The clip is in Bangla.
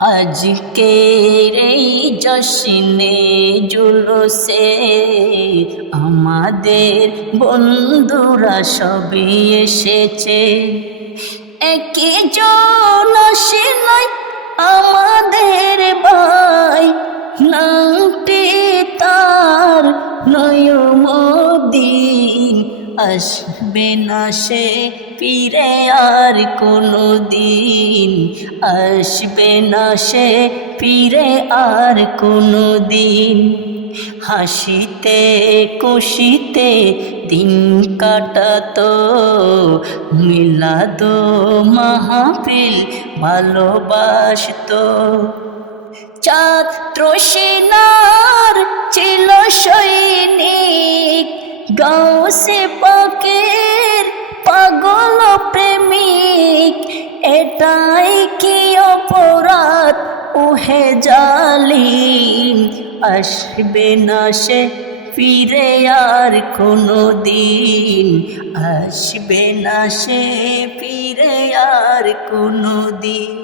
আজকের এই জশ্নে জুলুসে আমাদের বন্ধুরা সবই এসেছে। একই জন আসে নয় আমাদের ভাই, নামটি তার নয়মুদ্দিন। আসবে না সে ফিরে আর কোনো দিন, আসবে না সে ফিরে আর কোনো দিন। হাসিতে খুশিতে দিন কাটাতো, মিলাদ মাহফিল ভালোবাসতো। ছাত্র সেনার ছিল সৈনিক, গাউসে পাকের পাগল প্রেমিক। এটাই কি অপরাধ ওহে জালিম, আসবে না সে ফিরে আর কোনো দিন, আসবে না সে ফিরে আর কোনো দিন।